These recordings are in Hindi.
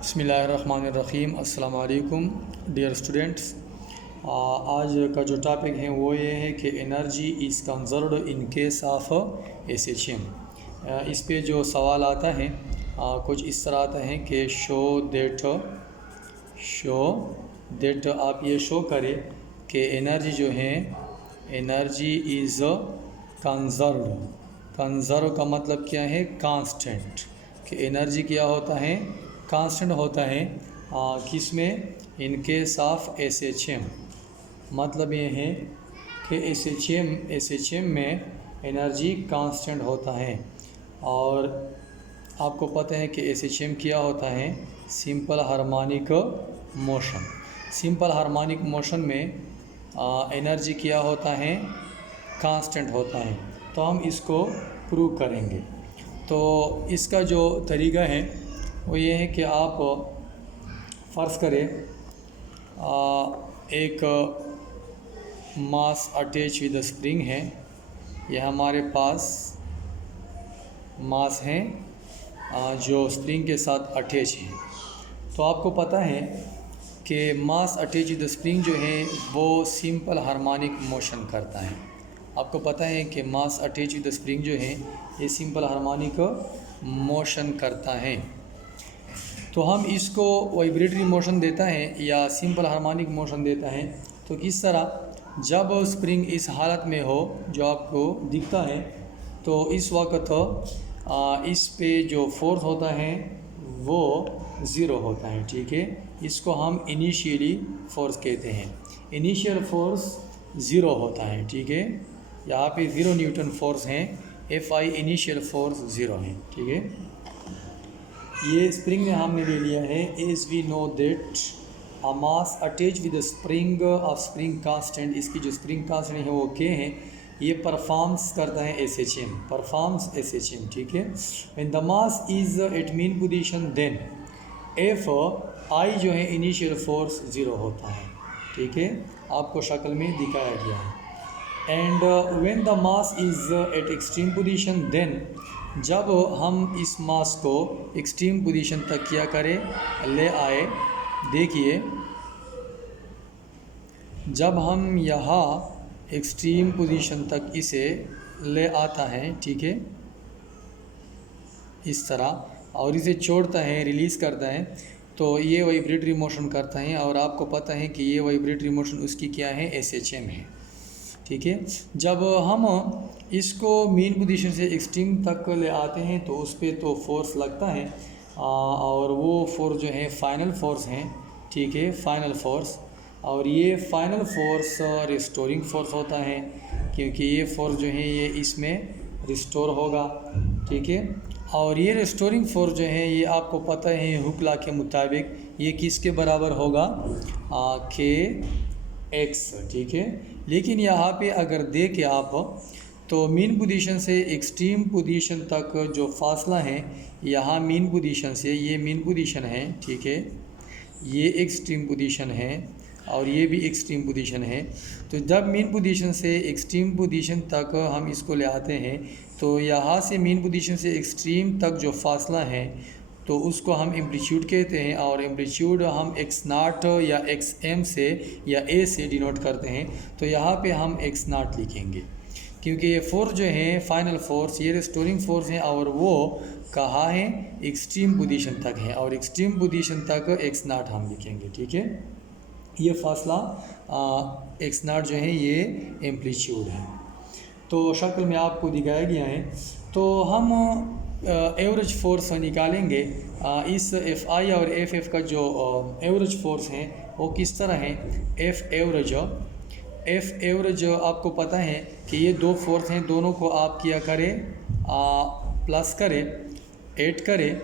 बिस्मिल्लाहिर्रहमानिर्रहीम। अस्सलाम वालेकुम डियर स्टूडेंट्स। आज का जो टॉपिक है वो ये है कि energy is conserved in case of SHM. इस पे जो सवाल आता है कुछ इस तरह आता है कि शो दैट आप ये शो करें कि एनर्जी जो है एनर्जी इज़ कंजर्व का मतलब क्या है? कांस्टेंट। कि एनर्जी क्या होता है? कांस्टेंट होता है। किस में? In case of SHM. मतलब ये है कि एसएचएम में एनर्जी कांस्टेंट होता है। और आपको पता है कि एसएचएम क्या होता है? Simple harmonic motion. Simple harmonic motion में एनर्जी क्या होता है? कांस्टेंट होता है। तो हम इसको प्रूव करेंगे। तो इसका जो तरीका है वो ये है कि आप फ़र्ज़ करें एक मास अटैच विद स्प्रिंग है। यह हमारे पास मास है जो स्प्रिंग के साथ अटैच है। तो आपको पता है कि मास अटैच विद स्प्रिंग जो है वो सिंपल हार्मोनिक मोशन करता है। आपको पता है कि मास अटैच विद स्प्रिंग जो है ये सिंपल हार्मोनिक मोशन करता है। तो हम इसको वाइब्रेटरी मोशन देता है या सिंपल हार्मोनिक मोशन देता है। तो किस तरह? जब स्प्रिंग इस हालत में हो जो आपको दिखता है तो इस वक्त इस पे जो फोर्स होता है वो ज़ीरो होता है। ठीक है, इसको हम इनिशियली फोर्स कहते हैं। इनिशियल फोर्स ज़ीरो होता है। ठीक है, यहाँ पे 0 न्यूटन फोर्स है। Fi इनिशियल फोर्स 0 है। ठीक है, ये स्प्रिंग में हमने ले लिया है। As we know that a mass attach with spring of spring constant. इसकी जो स्प्रिंग कांस्टेंट है वो क्या है? ये परफॉर्म्स करता है एसएचएम, परफॉर्म्स एसएचएम। ठीक है, when the mass is at mean position then F I जो है इनिशियल फोर्स 0 होता है। ठीक है, आपको शक्ल में दिखाया गया है। And when the mass is at extreme position then जब हम इस मास को एक्सट्रीम पोजीशन तक क्या करें? ले आए। देखिए, जब हम यहाँ एक्सट्रीम पोजीशन तक इसे ले आता है, ठीक है, इस तरह, और इसे छोड़ता है, रिलीज़ करता है, तो ये वाइब्रेटरी मोशन करता है। और आपको पता है कि ये वाइब्रेटरी मोशन उसकी क्या है? एसएचएम है। ठीक है, जब हम इसको मीन पोजीशन से एक्सट्रीम तक ले आते हैं तो उस पर तो फोर्स लगता है और वो फोर्स जो है फाइनल फोर्स है। ठीक है, फाइनल फोर्स। और ये फाइनल फोर्स रिस्टोरिंग फोर्स होता है क्योंकि ये फोर्स जो है ये इसमें रिस्टोर होगा। ठीक है, और ये रिस्टोरिंग फोर्स जो है ये आपको पता है हुक लॉ के मुताबिक ये किसके बराबर होगा? के एक्स। ठीक है, लेकिन यहाँ पे अगर देखें आप तो मीन पोजीशन से एक्सट्रीम पोजीशन तक जो फासला है, यहाँ मीन पोजीशन से ये मीन पोजीशन है। ठीक है, ये एक्सट्रीम पोजीशन है और ये भी एक्सट्रीम पोजीशन है। तो जब मीन पोजीशन से एक्सट्रीम पोजीशन तक हम इसको ले आते हैं तो यहाँ से मीन पोजीशन से एक्सट्रीम तक जो फासला है तो उसको हम एम्पलीट्यूड कहते हैं। और एम्पलीट्यूड हम x0 या xm से या a से डिनोट करते हैं। तो यहाँ पे हम x0 लिखेंगे क्योंकि ये फोर्स जो है फाइनल फोर्स ये रिस्टोरिंग फोर्स है और वो कहाँ है? एक्सट्रीम पोजीशन तक है और एक्सट्रीम पोजीशन तक x0 हम लिखेंगे। ठीक है, ये फासला x0 जो है ये एम्पलीट्यूड है। तो शक्ल में आपको दिखाया गया है। तो हम एवरेज फोर्स निकालेंगे। इस एफ आई और एफ एफ का जो एवरेज फोर्स है वो किस तरह है? एफ एवरेज आपको पता है कि ये दो फोर्स हैं, दोनों को आप क्या करें? प्लस करें, ऐड करें।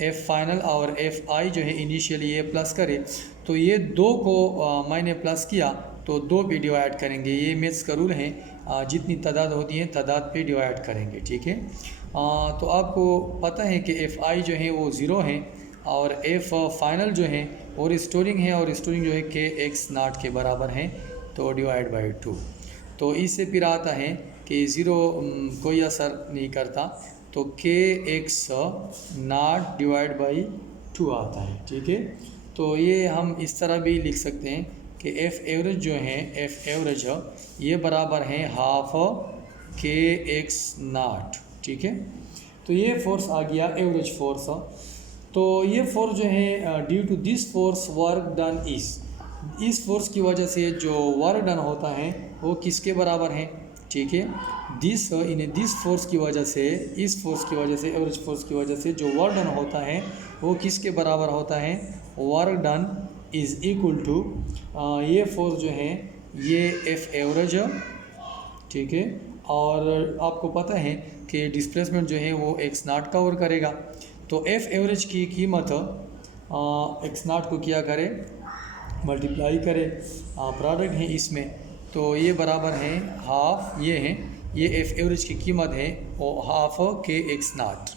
एफ फाइनल और एफ आई जो है इनिशियली ये प्लस करें। तो ये दो को मैंने प्लस किया तो दो पे डिवाइड करेंगे। ये मैथ्स का रूल है, जितनी तादाद होती है तादाद पे डिवाइड करेंगे। ठीक है, तो आपको पता है कि एफ आई जो है वो 0 है और एफ फाइनल जो है वो रिस्टोरिंग है और रिस्टोरिंग जो है के x0 के बराबर है तो डिवाइड बाई 2। तो इससे फिर आता है कि 0 कोई असर नहीं करता तो के x0 डिवाइड बाई 2 आता है, ठीक है। तो ये हम इस तरह भी लिख सकते हैं कि एफ एवरेज जो है, एफ एवरेज ये बराबर है हाफ के एक्स नाट, ठीक है। तो ये फोर्स आ गया एवरेज फोर्स। तो ये फोर्स जो है due to this force work done इस फोर्स की वजह से जो वर्क डन होता है वो किसके बराबर है, ठीक है। दिस फोर्स की वजह से, इस फोर्स की वजह से, एवरेज फोर्स की वजह से जो वर्क डन होता है वो किसके बराबर होता है, work done is equal to ये फोर्स जो है ये एफ एवरेज, ठीक है। और आपको पता है कि डिस्प्लेसमेंट जो है वो एक्स नाट कवर करेगा। तो एफ एवरेज की कीमत एक्स नाट को क्या करे, मल्टीप्लाई करे, प्रोडक्ट है इसमें, तो ये बराबर है हाफ, ये एफ एवरेज की कीमत है वो हाफ के एक्स नाट।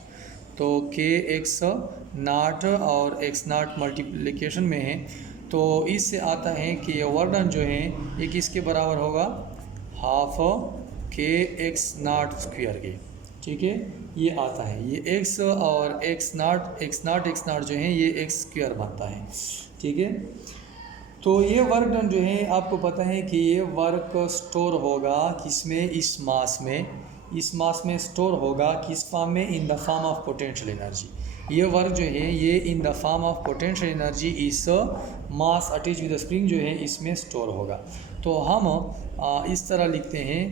तो के एक्स नाट और एक्स नाट मल्टीप्लिकेशन में है, तो इससे आता है कि वर्क डन जो है ये किसके बराबर होगा, हाफ के एक्स नाट स्क्वायर के, ठीक है। ये आता है, ये एक्स और एक्स नाट जो है ये एक्स स्क्वायर बनता है, ठीक है। तो ये वर्क डन जो है आपको पता है कि ये वर्क स्टोर होगा किसमें, इस मास में स्टोर होगा किस फॉर्म में, in the form of potential energy. ये वर्क जो है ये in the form of potential energy इस mass attach with the spring जो है इसमें स्टोर होगा। तो हम इस तरह लिखते हैं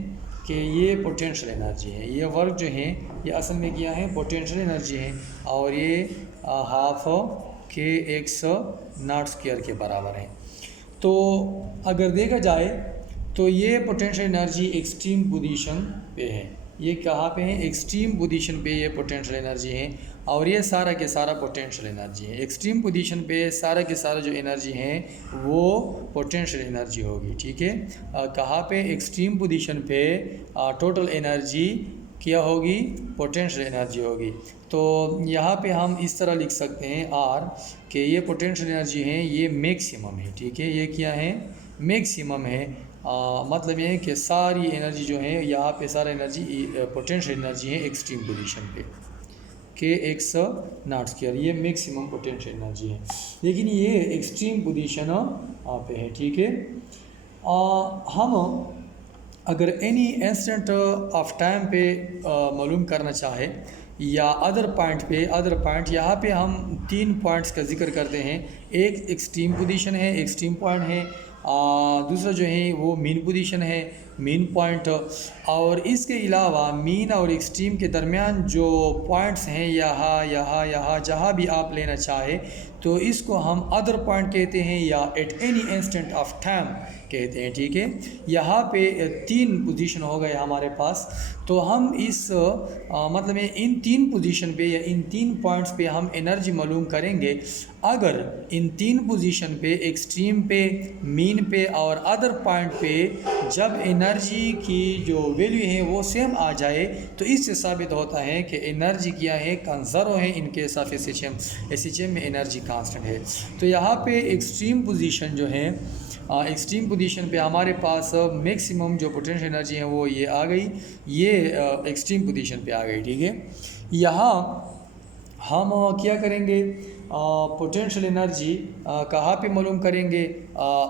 कि ये पोटेंशियल एनर्जी है, ये वर्क जो है ये असल में क्या है, पोटेंशियल एनर्जी है, और ये हाफ के एक्स नॉट स्क्वायर के बराबर है। तो अगर देखा जाए तो ये पोटेंशियल एनर्जी एक्सट्रीम पोजीशन पे है, ये कहाँ पे है, एक्सट्रीम पोजीशन पे ये पोटेंशियल एनर्जी है, और ये सारा के सारा पोटेंशियल एनर्जी है। एक्सट्रीम पोजीशन पे सारा के सारा जो एनर्जी है वो पोटेंशियल एनर्जी होगी, ठीक है। कहाँ पे, एक्सट्रीम पोजीशन पे टोटल एनर्जी क्या होगी, पोटेंशियल एनर्जी होगी। तो यहाँ पे हम इस तरह लिख सकते हैं आर कि ये पोटेंशियल एनर्जी है ये मैक्सिमम है, ठीक है। ये क्या है, मैक्सिमम है, मतलब ये है कि सारी एनर्जी जो है यहाँ पे सारा एनर्जी पोटेंशियल एनर्जी है एक्सट्रीम पोजीशन पे के एक्स नॉट स्क्वायर, ये मैक्सिमम पोटेंशियल एनर्जी है, लेकिन ये एक्सट्रीम पोजीशन पे है, ठीक है। हम अगर एनी इंस्टेंट ऑफ टाइम पे मालूम करना चाहे या अदर पॉइंट यहाँ पे हम 3 पॉइंट्स का जिक्र करते हैं। एक एक्सट्रीम पोजीशन है, एक्सट्रीम पॉइंट है, दूसरा जो है वो मीन पोजीशन है, मीन पॉइंट, और इसके अलावा मीन और एक्सट्रीम के दरमियान जो पॉइंट्स हैं यहाँ जहाँ भी आप लेना चाहे तो इसको हम अदर पॉइंट कहते हैं या at any instant of time कहते हैं, ठीक है। यहाँ पे 3 पोजीशन हो गए हमारे पास, तो हम इस मतलब इन 3 पोजीशन पे या इन 3 पॉइंट्स पे हम एनर्जी मालूम करेंगे। अगर इन 3 पोजीशन पे, एक्सट्रीम पे, मीन पे और अदर पॉइंट पे जब एनर्जी की जो वैल्यू है वो सेम आ जाए तो इससे साबित होता है कि एनर्जी क्या है, कंजर्व है। इन केस ऑफ एसएचएम में एनर्जी कांस्टेंट है। तो यहाँ पे एक्सट्रीम पोजीशन जो है, एक्सट्रीम पोजीशन पे हमारे पास मैक्सिमम जो पोटेंशियल एनर्जी है वो ये आ गई, ये एक्सट्रीम पोजीशन पे आ गई, ठीक है। यहाँ हम क्या करेंगे, पोटेंशियल एनर्जी कहाँ पे मालूम करेंगे,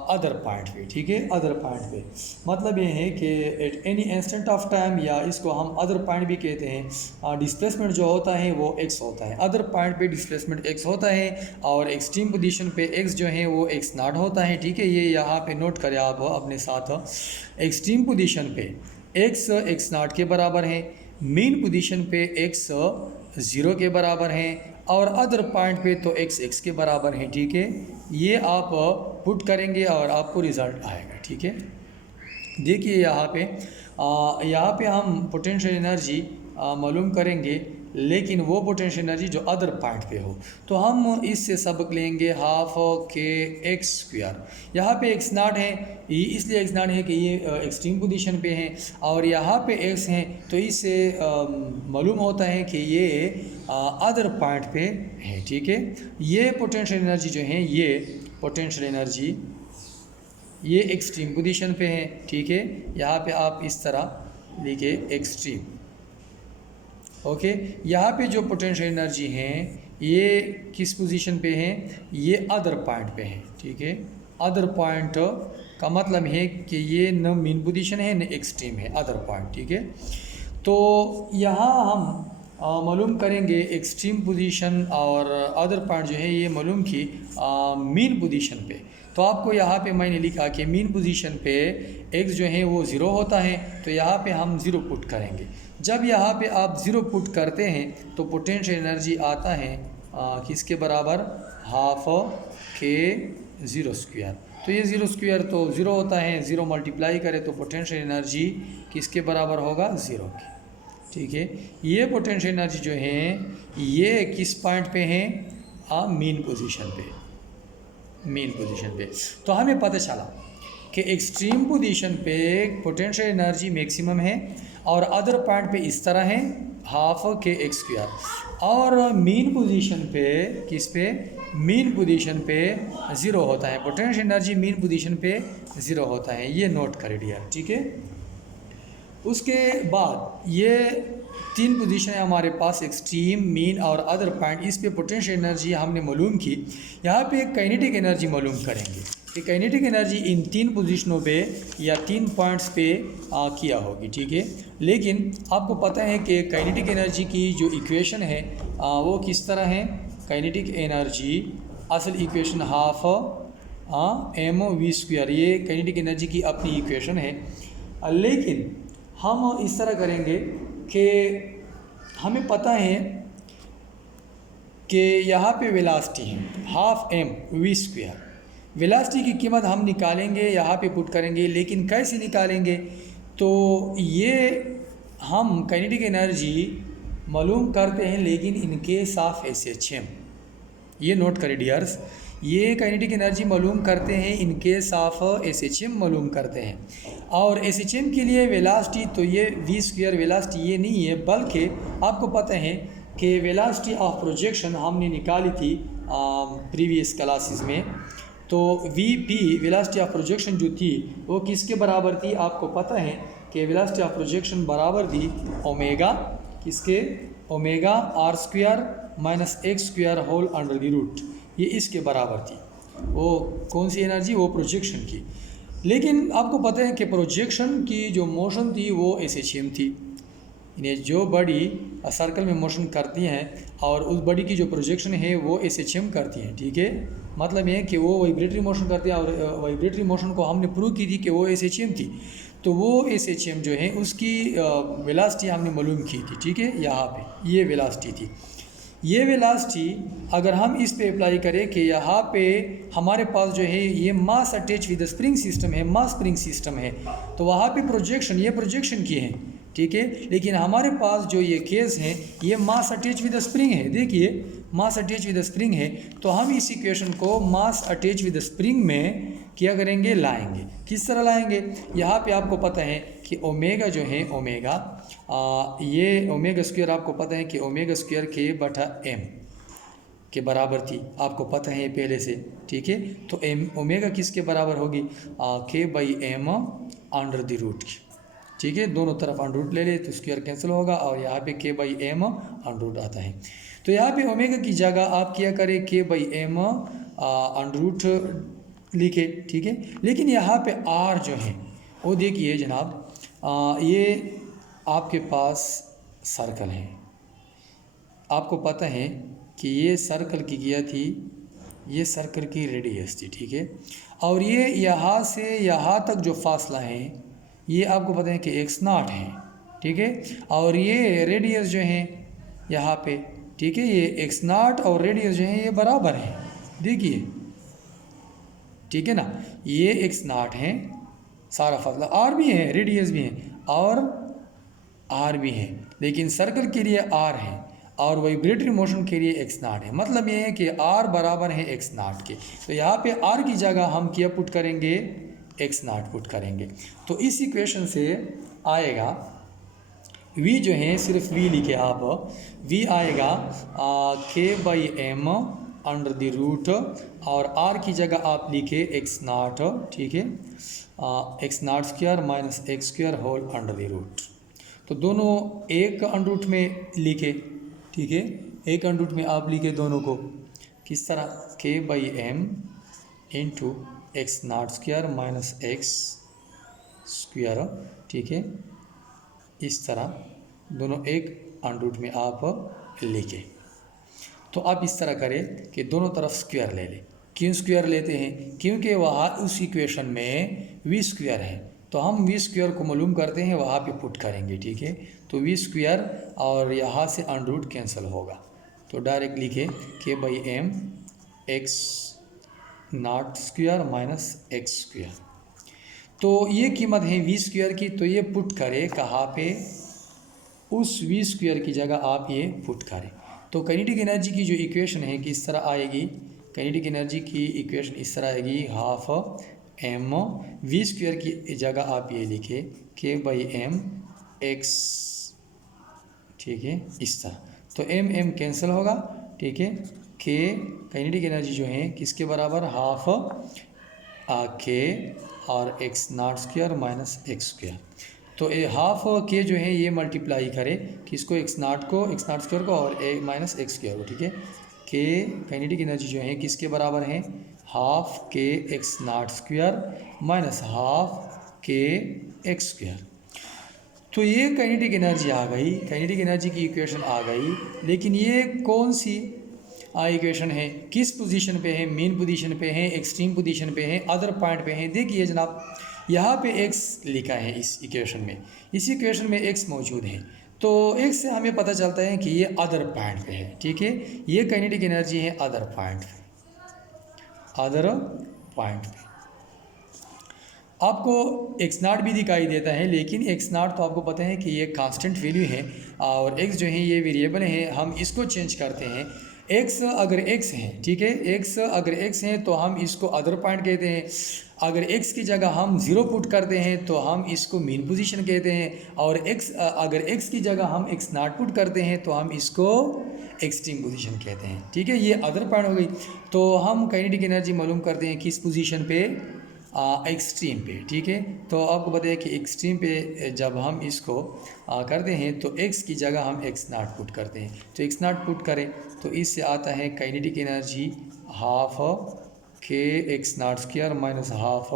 अदर पॉइंट पे, ठीक है। अदर पॉइंट पे मतलब ये है कि at any instant of time, या इसको हम अदर पॉइंट भी कहते हैं। डिस्प्लेसमेंट जो होता है वो एक्स होता है, अदर पॉइंट पे डिस्प्लेसमेंट एक्स होता है, और एक्सट्रीम पोजीशन पे एक्स जो है वो एक्स नॉट होता है, ठीक है। ये यहाँ पे नोट करें आप अपने साथ। एक्सट्रीम पोजीशन पे एक्स नॉट के बराबर है, मेन पोजीशन पे एक्स 0 के बराबर हैं, और अदर पॉइंट पे तो x के बराबर है, ठीक है। ये आप पुट करेंगे और आपको रिज़ल्ट आएगा, ठीक है। देखिए यहाँ पे हम पोटेंशियल एनर्जी मालूम करेंगे, लेकिन वो पोटेंशियल एनर्जी जो अदर पॉइंट पे हो, तो हम इससे सबक लेंगे हाफ के एक्स स्क्वायर। यहाँ पे एक्स नॉट है, इसलिए एक्स नॉट है कि ये एक्सट्रीम पोजीशन पे हैं, और यहाँ पे एक्स हैं, तो इससे मालूम होता है कि ये अदर पॉइंट पे है, ठीक है। ये पोटेंशियल एनर्जी जो है, ये पोटेंशियल एनर्जी ये एक्सट्रीम पोजीशन पे है, ठीक है। यहाँ पे आप इस तरह लिखे एक्सट्रीम, ओके। यहाँ पे जो पोटेंशियल एनर्जी है ये किस पोजीशन पे हैं, ये अदर पॉइंट पे हैं, ठीक है। अदर पॉइंट का मतलब है कि ये न मीन पोजीशन है न एक्सट्रीम है, अदर पॉइंट, ठीक है। तो यहाँ हम मालूम करेंगे एक्सट्रीम पोजीशन और अदर पॉइंट जो है ये मालूम की मीन पोजीशन पे। तो आपको यहाँ पे मैंने लिखा कि मीन पोजीशन पे एक्स जो है वो ज़ीरो होता है, तो यहाँ पे हम ज़ीरो पुट करेंगे। जब यहाँ पे आप ज़ीरो पुट करते हैं तो पोटेंशियल एनर्जी आता है किसके बराबर, हाफ के ज़ीरो स्क्वायर। तो ये ज़ीरो स्क्वायर तो ज़ीरो होता है, ज़ीरो मल्टीप्लाई करें तो पोटेंशियल एनर्जी किसके बराबर होगा, ज़ीरो की, ठीक है। ये पोटेंशियल एनर्जी जो है ये किस पॉइंट पे है, मीन पोजीशन पे, मीन पोजीशन पे। तो हमें पता चला कि एक्सट्रीम पोजीशन पे पोटेंशियल एनर्जी मैक्सिमम है और अदर पॉइंट पे इस तरह है हाफ के एक्स स्क्वायर, और मीन पोजीशन पे किस पे, मीन पोजीशन पे ज़ीरो होता है, पोटेंशियल एनर्जी मीन पोजीशन पे ज़ीरो होता है, ये नोट कर दिया, ठीक है। उसके बाद ये तीन पोजीशन है हमारे पास, एक्सट्रीम, मीन और अदर पॉइंट। इस पे पोटेंशियल एनर्जी हमने मालूम की। यहाँ पे काइनेटिक एनर्जी मालूम करेंगे कि काइनेटिक एनर्जी इन तीन पोजीशनों पे या तीन पॉइंट्स पे किया होगी, ठीक है। लेकिन आपको पता है कि काइनेटिक एनर्जी की जो इक्वेशन है वो किस तरह है, काइनेटिक एनर्जी असल equation half M V square, ये काइनेटिक एनर्जी की अपनी इक्वेशन है। लेकिन हम इस तरह करेंगे कि हमें पता है कि यहाँ पे वेलोसिटी है half M V square, velocity की कीमत हम निकालेंगे, यहाँ पे पुट करेंगे। लेकिन कैसे निकालेंगे, तो ये हम काइनेटिक एनर्जी मालूम करते हैं लेकिन इन केस ऑफ SHM, ये नोट करें डियर्स, ये काइनेटिक एनर्जी मालूम करते हैं इन केस ऑफ SHM मालूम करते हैं। और SHM के लिए वेलोसिटी तो ये वी स्क्वायर वेलोसिटी ये नहीं है, बल्कि आपको पता है कि वेलोसिटी ऑफ प्रोजेक्शन हमने निकाली थी प्रीवियस क्लासेस में। तो VP वेलोसिटी ऑफ प्रोजेक्शन जो थी वो किसके बराबर थी, आपको पता है कि वेलोसिटी ऑफ प्रोजेक्शन बराबर थी ओमेगा, किसके, omega R square minus X square whole under the root, ये इसके बराबर थी। वो कौन सी एनर्जी, वो प्रोजेक्शन की। लेकिन आपको पता है कि प्रोजेक्शन की जो मोशन थी वो SHM थी, इन्हें जो बॉडी सर्कल में मोशन करती हैं और उस बॉडी की जो प्रोजेक्शन है वो SHM करती हैं, ठीक है। मतलब ये है कि वो वाइब्रेटरी मोशन करती है और वाइब्रेटरी मोशन को हमने प्रूव की थी कि वो SHM थी। तो वो SHM जो है उसकी वेलोसिटी हमने मालूम की थी, ठीक है। यहाँ पे ये वेलोसिटी थी। ये वेलोसिटी अगर हम इस पे अप्लाई करें कि यहाँ पे हमारे पास जो है ये मास अटैच विद स्प्रिंग सिस्टम है, मास स्प्रिंग सिस्टम है, तो वहाँ पे प्रोजेक्शन, ये प्रोजेक्शन की है, ठीक है। लेकिन हमारे पास जो ये केस है ये मास अटैच विद स्प्रिंग है, देखिए मास अटैच विद स्प्रिंग है। तो हम इस इक्वेशन को मास अटैच विद स्प्रिंग में क्या करेंगे, लाएंगे। किस तरह लाएंगे, यहाँ पे आपको पता है कि ओमेगा जो है, ओमेगा ये ओमेगा स्क्वायर आपको पता है कि ओमेगा स्क्वायर के बटा एम के बराबर थी, आपको पता है पहले से, ठीक है। तो एम ओमेगा किसके बराबर होगी, K by M under the root की, ठीक है। दोनों तरफ अंडर रूट ले ले तो स्क्वायर कैंसिल होगा और यहाँ पे के बाई एम अंडर रूट आता है। तो यहाँ पे ओमेगा की जगह आप क्या करें, के बाई एम अंडर रूट लिखे, ठीक है। लेकिन यहाँ पे आर जो है वो देखिए जनाब, ये आपके पास सर्कल है, आपको पता है कि ये सर्कल की क्या थी, ये सर्कल की रेडियस थी, ठीक है। और ये यहाँ से यहाँ तक जो फासला है ये आपको पता है कि x0 है, ठीक है। और ये रेडियस जो है यहाँ पे, ठीक है, ये x0 और रेडियस जो है ये बराबर है, देखिए, ठीक है ना। ये x0 है सारा फासला, r भी है, रेडियस भी है और r भी है, लेकिन सर्कल के लिए r है और वाइब्रेटरी मोशन के लिए x0 है। मतलब ये है कि r बराबर है x0 के। तो यहाँ पे r की जगह हम क्या पुट करेंगे, x0 पुट करेंगे। तो इस इक्वेशन से आएगा v जो है, सिर्फ v लिखे आप, v आएगा k by M under the root और r की जगह आप लिखे x0, ठीक है, x0 square minus X square whole under the root. तो दोनों एक अंडर रूट में लिखे, ठीक है, एक अंडर रूट में आप लिखे दोनों को किस तरह, k/m into x not square minus X square, ठीक है, इस तरह दोनों एक अंडर रूट में आप लिखे। तो आप इस तरह करें कि दोनों तरफ स्क्वायर ले लें। क्यों स्क्वायर लेते हैं? क्योंकि वहाँ उस इक्वेशन में वी स्क्वायर है, तो हम वी स्क्वायर को मालूम करते हैं, वहाँ पे पुट करेंगे, ठीक है। तो वी स्क्वायर और यहाँ से अंडर रूट कैंसिल होगा, तो डायरेक्ट लिखे k/m x not square minus X square. तो ये कीमत है वी स्क्वायर की, तो ये पुट करें कहाँ पे, उस वी स्क्वायर की जगह आप ये पुट करें। तो काइनेटिक एनर्जी की जो इक्वेशन है किस तरह आएगी, काइनेटिक एनर्जी की इक्वेशन इस तरह आएगी, हाफ एम वी स्क्वायर की जगह आप ये लिखे k/m एक्स, ठीक है, इस तरह। तो एम एम कैंसिल होगा, ठीक है। के काइनेटिक एनर्जी जो है किसके बराबर, हाफ के और x not square minus X square. तो ये हाफ के जो है ये मल्टीप्लाई करे किसको, एक्स नॉट स्क्वायर को और ए माइनस एक्स स्क्वायर को, ठीक है। के काइनेटिक एनर्जी जो है किसके बराबर है, हाफ के x not square minus half के एक्स स्क्वायर। तो ये काइनेटिक एनर्जी आ गई, काइनेटिक एनर्जी की इक्वेशन आ गई। लेकिन ये कौन सी इक्वेशन है, किस पोजीशन पे है, मेन पोजीशन पे है, एक्सट्रीम पोजीशन पे है, अदर पॉइंट पे है? देखिए जनाब, यहाँ पे x लिखा है इस इक्वेशन में, इस इक्वेशन में x मौजूद है। तो x से हमें पता चलता है कि ये अदर पॉइंट पे है, ठीक है। ये काइनेटिक एनर्जी है अदर पॉइंट पे, अदर पॉइंट पे। आपको एक्स नॉट भी दिखाई देता है, लेकिन एक्स नॉट तो आपको पता है कि ये कांस्टेंट वैल्यू है और x जो है ये वेरिएबल है, हम इसको चेंज करते हैं। x अगर x है, ठीक है, x अगर x है तो हम इसको अदर पॉइंट कहते हैं। अगर x की जगह हम ज़ीरो पुट करते हैं तो हम इसको मेन पोजीशन कहते हैं, और अगर x की जगह हम x नॉट पुट करते हैं तो हम इसको एक्सट्रीम पोजीशन कहते हैं, ठीक है। ये अदर पॉइंट हो गई। तो हम काइनेटिक एनर्जी मालूम करते हैं किस पोजीशन पे, एक्सट्रीम पे, ठीक है। तो आपको पता है कि एक्सट्रीम पे जब हम इसको करते हैं तो x की जगह हम x नॉट पुट करते हैं। तो x नॉट पुट करें तो इससे आता है काइनेटिक एनर्जी हाफ के x not square minus half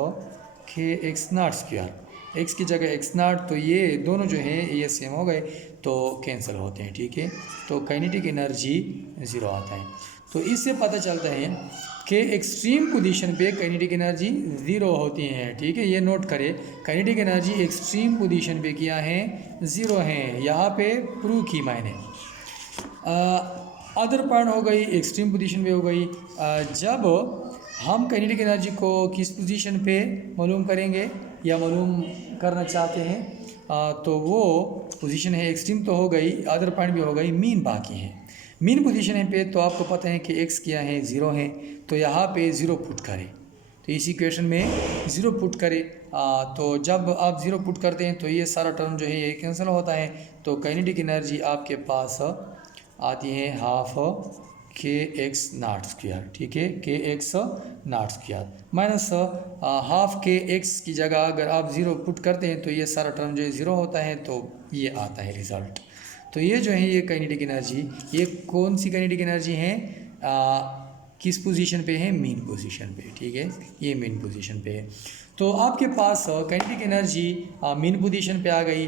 के एक्स नॉट स्क्वायर, x की जगह x नॉट, तो ये दोनों जो हैं ये सेम हो गए तो कैंसिल होते हैं, ठीक है। तो काइनेटिक एनर्जी ज़ीरो आता है। तो इससे पता चलता है कि एक्सट्रीम पोजीशन पे काइनेटिक एनर्जी ज़ीरो होती है, ठीक है। ये नोट करें, काइनेटिक एनर्जी एक्सट्रीम पोजीशन पे क्या है, ज़ीरो है। यहाँ पे प्रूव की मैंने अदर पॉइंट हो गई, एक्सट्रीम पोजीशन पे हो गई। जब हम काइनेटिक एनर्जी को किस पोजीशन पे मालूम करेंगे या मालूम करना चाहते हैं, तो वो पोजीशन है, एक्सट्रीम तो हो गई, अदर पॉइंट भी हो गई, मीन बाकी है। मीन पोजीशन पे तो आपको पता है कि x क्या है, ज़ीरो है, तो यहाँ पे ज़ीरो पुट करें। तो इस इक्वेशन में ज़ीरो पुट करें, तो जब आप ज़ीरो पुट करते हैं तो ये सारा टर्म जो है ये कैंसिल होता है। तो काइनेटिक एनर्जी आपके पास आती है हाफ के एक्स नॉट स्क्वायर, ठीक है, के x not square minus half के एक्स की जगह अगर आप ज़ीरो पुट करते हैं तो ये सारा टर्म जो है ज़ीरो होता है, तो ये आता है रिज़ल्ट। तो ये जो है ये काइनेटिक एनर्जी, ये कौन सी काइनेटिक एनर्जी है, किस पोजीशन पे है, मेन पोजीशन पे, ठीक है, ये मेन पोजीशन पे है। तो आपके पास काइनेटिक एनर्जी मेन पोजीशन पे आ गई,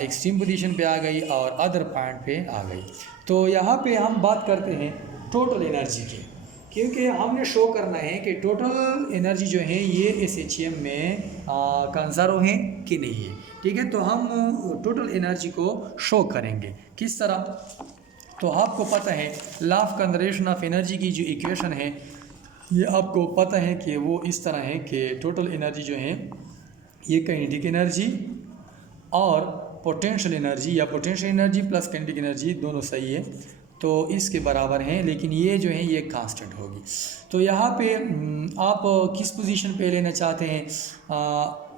एक्सट्रीम पोजीशन पे आ गई और अदर पॉइंट पे आ गई। तो यहाँ पे हम बात करते हैं टोटल एनर्जी की, क्योंकि हमने शो करना है कि टोटल एनर्जी जो है ये SHM में कंजर्व है कि नहीं है, ठीक है। तो हम टोटल एनर्जी को शो करेंगे किस तरह, तो आपको पता है law of conservation of energy की जो इक्वेशन है ये आपको पता है कि वो इस तरह है कि टोटल एनर्जी जो है ये काइनेटिक एनर्जी और पोटेंशियल एनर्जी या potential energy plus kinetic energy दोनों सही है, तो इसके बराबर हैं, लेकिन ये जो है ये कांस्टेंट होगी। तो यहाँ पे आप किस पोजीशन पे लेना चाहते हैं,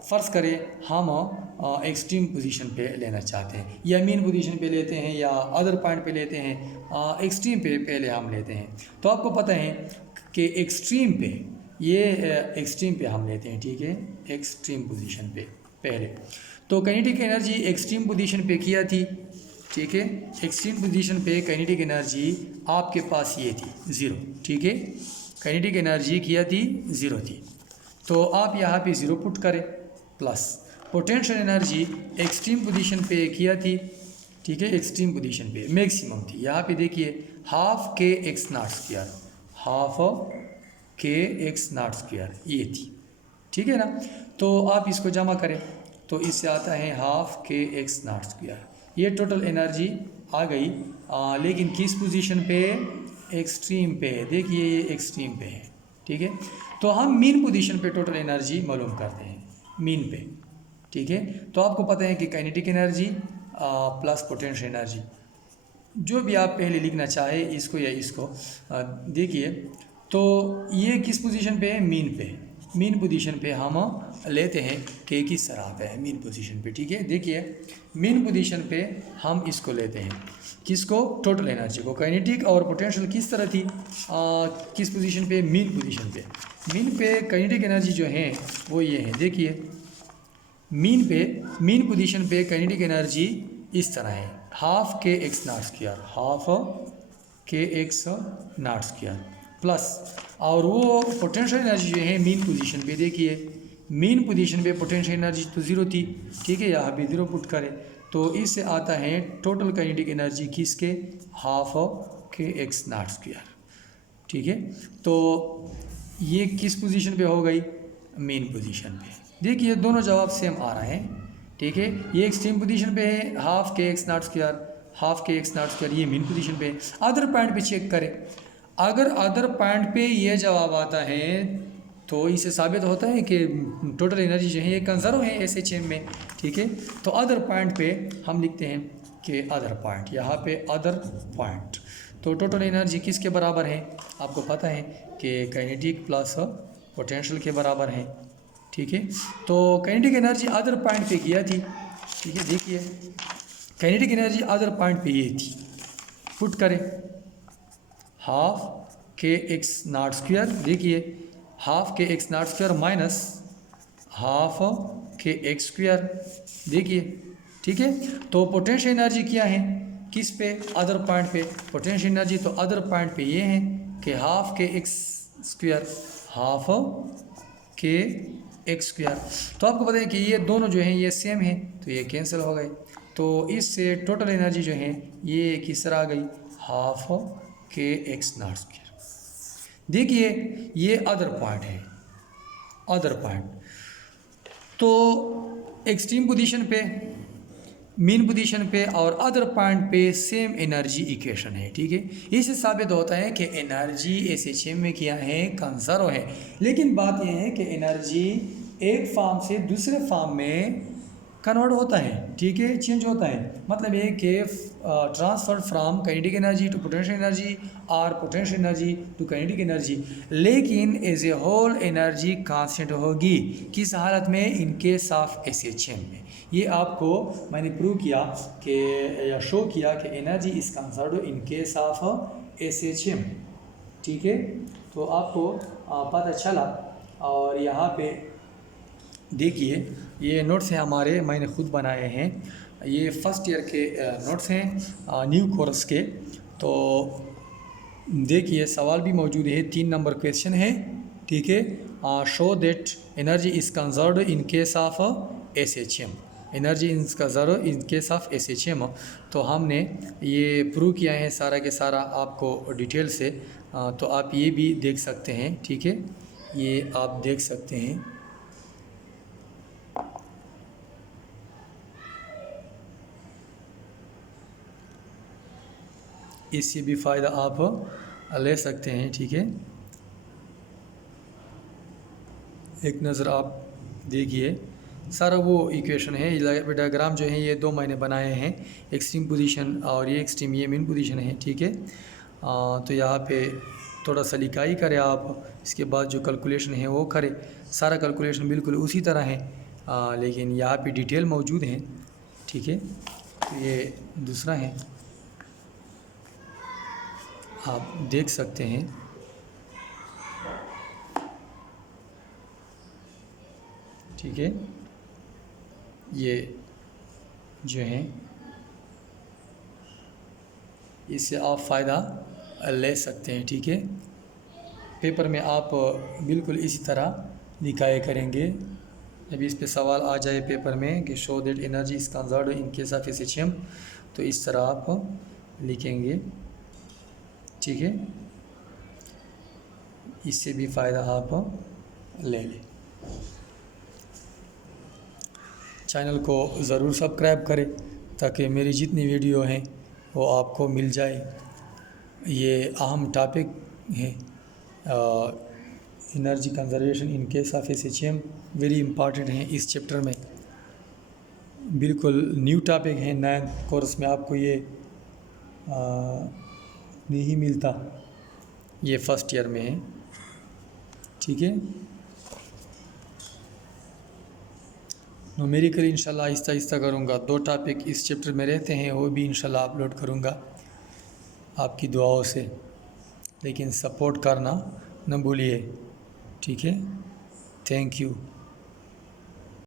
फ़र्ज़ करें हम एक्सट्रीम पोजीशन पे लेना चाहते हैं या मेन पोजीशन पे लेते हैं या अदर पॉइंट पे लेते हैं, एक्सट्रीम पे पहले हम लेते हैं। तो आपको पता है कि एक्सट्रीम पे ये एक्सट्रीम पे हम लेते हैं, ठीक है, एक्सट्रीम पोजीशन पे पहले। तो काइनेटिक एनर्जी एक्सट्रीम पोजीशन पे किया थी ठीक है। एक्सट्रीम पोजीशन पे काइनेटिक एनर्जी आपके पास ये थी 0, ठीक है। काइनेटिक एनर्जी किया थी 0 थी, तो आप यहाँ पे 0 पुट करें, plus potential energy extreme position पे किया थी, ठीक है। एक्सट्रीम पोजीशन पे मैक्सिमम थी, यहाँ पे देखिए हाफ के एक्स नॉट स्क्वायर, हाफ के एक्स नॉट स्क्वायर ये थी, ठीक है ना। तो आप इसको जमा करें तो इससे आता है हाफ के एक्स नॉट स्क्वायर, ये टोटल एनर्जी आ गई। लेकिन किस पोजीशन पे? एक्सट्रीम पे, देखिए ये एक्सट्रीम पे है, ठीक है। तो हम मीन पोजीशन पे टोटल एनर्जी मालूम करते हैं, मीन पे, ठीक है। तो आपको पता है कि kinetic energy plus potential energy, जो भी आप पहले लिखना चाहे इसको या इसको, देखिए तो ये किस पोजीशन पे है? मीन पे। मीन पोजीशन पे हम लेते हैं कि किस तरह पे है मीन पोजीशन पे, ठीक है। देखिए मीन पोजीशन पे हम इसको लेते हैं, किसको? टोटल एनर्जी को। काइनेटिक और पोटेंशियल किस तरह थी, किस पोजीशन पे? मीन पोजीशन पे। मीन पे काइनेटिक एनर्जी जो है वो ये है, देखिए मीन पे, मीन पोजीशन पे काइनेटिक एनर्जी इस तरह है, हाफ के एक्स नॉट स्क्वायर, हाफ के एक्स नॉट स्क्वायर प्लस, और वो पोटेंशियल एनर्जी जो है मीन पोजीशन पे, देखिए मीन पोजीशन पे पोटेंशियल एनर्जी तो 0 थी, ठीक है। यहाँ पे 0 पुट करें तो इससे आता है टोटल काइनेटिक एनर्जी किसके? हाफ के एक्स नॉट स्क्वायर, ठीक है। तो ये किस पोजीशन पे हो गई? मीन पोजीशन पे। देखिए दोनों जवाब सेम आ रहे हैं, ठीक है। ये एक्सट्रीम पोजीशन पे है, हाफ के एक्स नॉट स्क्वायर, हाफ के एक्स नॉट स्क्वायर, ये मीन पोजीशन पे है। अदर पॉइंट पे चेक करें, अगर अदर पॉइंट पे ये जवाब आता है तो इससे साबित होता है कि टोटल एनर्जी जो है ये कंजर्व है SHM में, ठीक है। तो अदर पॉइंट पे हम लिखते हैं कि अदर पॉइंट, यहाँ पे अदर पॉइंट, तो टोटल एनर्जी किसके बराबर है? आपको पता है कि काइनेटिक प्लस पोटेंशियल के बराबर है, ठीक है। तो काइनेटिक एनर्जी अदर पॉइंट पे किया थी, ठीक है। देखिए काइनेटिक एनर्जी अदर पॉइंट पे ये थी, पुट करें हाफ के एक्स नॉट स्क्वायर, देखिए हाफ के x not square minus half के एक्स स्क्वायर, देखिए, ठीक है। तो पोटेंशियल एनर्जी क्या है? किस पे? अदर पॉइंट पे पोटेंशियल एनर्जी, तो अदर पॉइंट पे ये है कि हाफ के एक्स स्क्वायर, हाफ के एक्स स्क्वायर। तो आपको पता है कि ये दोनों जो हैं ये सेम है, तो ये कैंसिल हो गए, तो इससे टोटल एनर्जी जो है ये किस तरह आ गई? हाफ के एक्स नॉट स्क्वायर। देखिए ये अदर पॉइंट है, अदर पॉइंट, तो एक्सट्रीम पोजीशन पे, मीन पोजीशन पे और अदर पॉइंट पे सेम एनर्जी इक्वेशन है, ठीक है। इससे साबित होता है कि एनर्जी SHM में क्या है? कंजर्व है। लेकिन बात यह है कि एनर्जी एक फॉर्म से दूसरे फॉर्म में कन्वर्ट होता है, ठीक है, चेंज होता है। मतलब ये कि transfer from kinetic energy to potential energy और potential energy to kinetic energy, लेकिन as a whole energy constant होगी। किस हालत में? इन केस ऑफ SHM में। ये आपको मैंने प्रूव किया कि, या शो किया कि energy is conserved in case of SHM, ठीक है। तो आपको पता चला। और यहाँ पे देखिए ये नोट्स हैं हमारे, मैंने खुद बनाए हैं, ये फर्स्ट ईयर के नोट्स हैं न्यू कोर्स के। तो देखिए सवाल भी मौजूद है, 3 नंबर क्वेश्चन है, ठीक है। Show that energy is conserved in case of SHM, energy is conserved in case of SHM। तो हमने ये प्रूव किया है सारा के सारा आपको डिटेल से, तो आप ये भी देख सकते हैं, ठीक है, ये आप देख सकते हैं। इससे भी फ़ायदा आप ले सकते हैं, ठीक है। एक नज़र आप देखिए, सारा वो इक्वेशन है, डायग्राम जो है ये 2 मैंने बनाए हैं, एक्सट्रीम पोजीशन और ये एक्सट्रीम, ये मीन पोजीशन है, ठीक है। तो यहाँ पे थोड़ा सा लिखाई करें आप, इसके बाद जो कैलकुलेशन है वो करें। सारा कैलकुलेशन बिल्कुल उसी तरह है, लेकिन यहाँ पे डिटेल मौजूद है, ठीक है। तो ये दूसरा है, आप देख सकते हैं, ठीक है। ये जो है इससे आप फ़ायदा ले सकते हैं। ठीक है, पेपर में आप बिल्कुल इसी तरह लिखाया करेंगे। जब इस पे सवाल आ जाए पेपर में कि show that energy is conserved in case of SHM, तो इस तरह आप लिखेंगे। ठीक है, इससे भी फ़ायदा आप ले लें। चैनल को ज़रूर सब्सक्राइब करें ताकि मेरी जितनी वीडियो हैं वो आपको मिल जाए। ये अहम टॉपिक है, energy conservation in case of SHM, very important है इस चैप्टर में। बिल्कुल न्यू टॉपिक है, नया कोर्स में आपको ये नहीं मिलता, ये फर्स्ट ईयर में है। ठीक है, न्यूमेरिकल इंशाल्लाह आहिस्ता आहिस्ता करूँगा। 2 टॉपिक इस चैप्टर में रहते हैं, वो भी इंशाल्लाह अपलोड करूँगा आपकी दुआओं से, लेकिन सपोर्ट करना न भूलिए। ठीक है, थैंक यू।